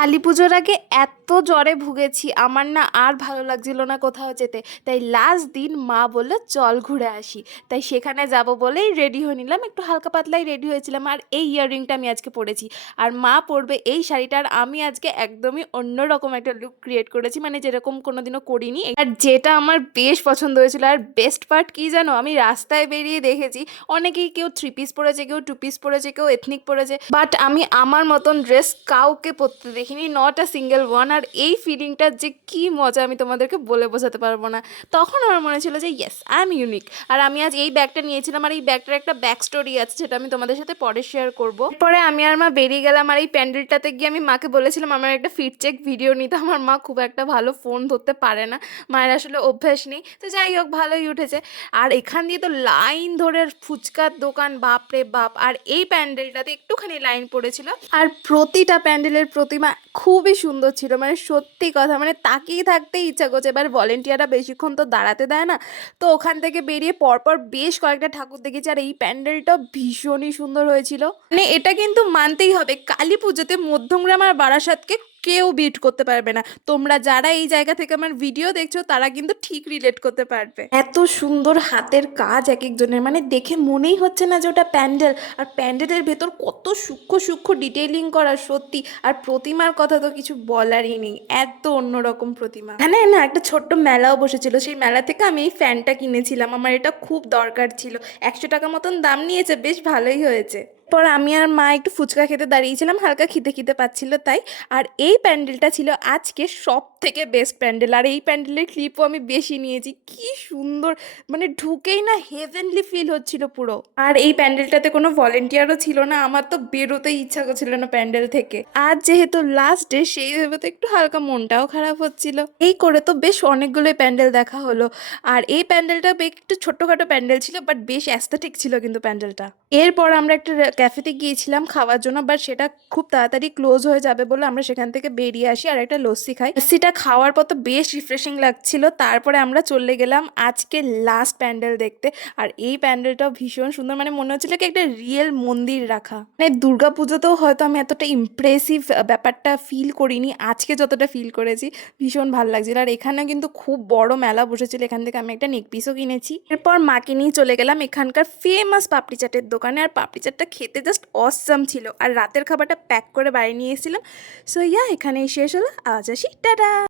কালী পুজোর আগে এত জ্বরে ভুগেছি, আমার না আর ভালো লাগছিল না কোথাও যেতে। তাই লাস্ট দিন মা বললো চল ঘুরে আসি। তাই সেখানে যাব বলেই রেডি হয়ে নিলাম, একটু হালকা পাতলাই রেডি হয়েছিলাম। আর এই ইয়াররিংটা আমি আজকে পরেছি, আর মা পরবে এই শাড়িটার। আমি আজকে একদমই অন্যরকম একটা লুক ক্রিয়েট করেছি, মানে যেরকম কোনোদিনও করিনি, আর যেটা আমার বেশ পছন্দ হয়েছিল। আর বেস্ট পার্ট কি জানো, আমি রাস্তায় বেরিয়ে দেখেছি অনেকেই, কেউ থ্রি পিস পরেছে, কেউ টু পিস পরেছে, কেউ এথনিক পরেছে, বাট আমি আমার মতন ড্রেস কাউকে পরতে দেখিনি, নট আ সিঙ্গেল ওয়ান। আর এই ফিলিংটা যে কি মজা আমি তোমাদেরকে বলে বোঝাতে পারবো না। তখন আমার মনে ছিল যে ইয়েস, আই এম ইউনিক। আর আমি আজ এই ব্যাগটা নিয়েছিলাম, আর এই ব্যাগটার একটা ব্যাক স্টোরি আছে যেটা আমি তোমাদের সাথে পরে শেয়ার করবো। পরে আমি আর মা বেরিয়ে গেলাম, আর এই প্যান্ডেলটাতে গিয়ে আমি মাকে বলেছিলাম আমার একটা ফিট চেক ভিডিও নিতে। আমার মা খুব একটা ভালো ফোন ধরতে পারে না, মায়ের আসলে অভ্যাস নেই। তো যাই হোক, ভালোই উঠেছে। আর এখান দিয়ে তো লাইন ধরে ফুচকার দোকান, বাপ রে বাপ। আর এই প্যান্ডেলটাতে একটুখানি লাইন পড়েছিল, আর প্রতিটা প্যান্ডেলের প্রতিমা খুবই সুন্দর ছিল, মানে সত্যি কথা, মানে তাকিয়ে থাকতেই ইচ্ছা করছে। এবার ভলেন্টিয়াররা বেশিক্ষণ তো দাঁড়াতে দেয় না, তো ওখান থেকে বেরিয়ে পরপর বেশ কয়েকটা ঠাকুর দেখেছি। আর এই প্যান্ডেলটা ভীষণই সুন্দর হয়েছিল, মানে এটা কিন্তু মানতেই হবে, কালী পুজোতে মধ্যমগ্রাম আর বারাসাতকে কেউ বিট করতে পারবে না। তোমরা যারা এই জায়গা থেকে আমার ভিডিও দেখছো তারা কিন্তু ঠিক রিলেট করতে পারবে। এত সুন্দর হাতের কাজ এক একজনের, মানে দেখে মনেই হচ্ছে না যে ওটা প্যান্ডেল। আর প্যান্ডেলের ভেতর কত সূক্ষ্ম সূক্ষ্ম ডিটেইলিং করা, সত্যি। আর প্রতিমার কথা তো কিছু বলারই নেই, এত অন্যরকম প্রতিমা। হ্যাঁ না, একটা ছোট্ট মেলাও বসেছিল, সেই মেলা থেকে আমি এই ফ্যানটা কিনেছিলাম, আমার এটা খুব দরকার ছিল। 100 টাকা মতন দাম নিয়েছে, বেশ ভালোই হয়েছে। পর আমি আর মা একটু ফুচকা খেতে দাঁড়িয়েছিলাম, হালকা খিদে খিদে পাচ্ছিল তাই। আর এই প্যান্ডেলটা ছিল আজকে সব থেকে বেস্ট প্যান্ডেল, আর এই প্যান্ডেলের ক্লিপও আমি বেশি নিয়েছি। কি সুন্দর, মানে ঢুকেই না হেভেনলি ফিল হচ্ছিল পুরো। আর এই প্যান্ডেলটাতে কোনো ভলেন্টিয়ারও ছিল না, আমার তো বেরোতেই ইচ্ছা করছিল না প্যান্ডেল থেকে। আজ যেহেতু লাস্ট ডে, সেই ভেবে তো একটু হালকা মনটাও খারাপ হচ্ছিল। এই করে তো বেশ অনেকগুলোই প্যান্ডেল দেখা হলো। আর এই প্যান্ডেলটা একটু ছোট্টখাটো প্যান্ডেল ছিল, বাট বেশ অ্যাস্থেটিক ছিল কিন্তু প্যান্ডেলটা। এরপর আমরা একটা ক্যাফেতে গিয়েছিলাম খাওয়ার জন্য, বাট সেটা খুব তাড়াতাড়ি ক্লোজ হয়ে যাবে বলে আমরা সেখান থেকে বেরিয়ে আসি আর একটা লস্যি খাই। লস্যিটা খাওয়ার পর তো বেশ রিফ্রেশিং লাগছিল। তারপরে আমরা চলে গেলাম আজকে লাস্ট প্যান্ডেল দেখতে। আর এই প্যান্ডেলটাও ভীষণ সুন্দর, মানে মনে হচ্ছিল কি একটা রিয়েল মন্দির রাখা। মানে দুর্গা পুজোতেও হয়তো আমি এতটা ইমপ্রেসিভ ব্যাপারটা ফিল করিনি, আজকে যতটা ফিল করেছি। ভীষণ ভালো লাগছিল। আর এখানে কিন্তু খুব বড় মেলা বসেছিল, এখান থেকে আমি একটা নেক পিসও কিনেছি। এরপর মাকে নিয়ে চলে গেলাম এখানকার ফেমাস পাপড়ি চাটের দোকানে। আর পাপড়ি চাটটা খেতে জাস্ট অসাম ছিল, আর রাতের খাবারটা প্যাক করে বাড়ি নিয়ে এসেছিলাম। সো ইয়া, এখানেই শেষ হলো, আজ আসি, টাটা।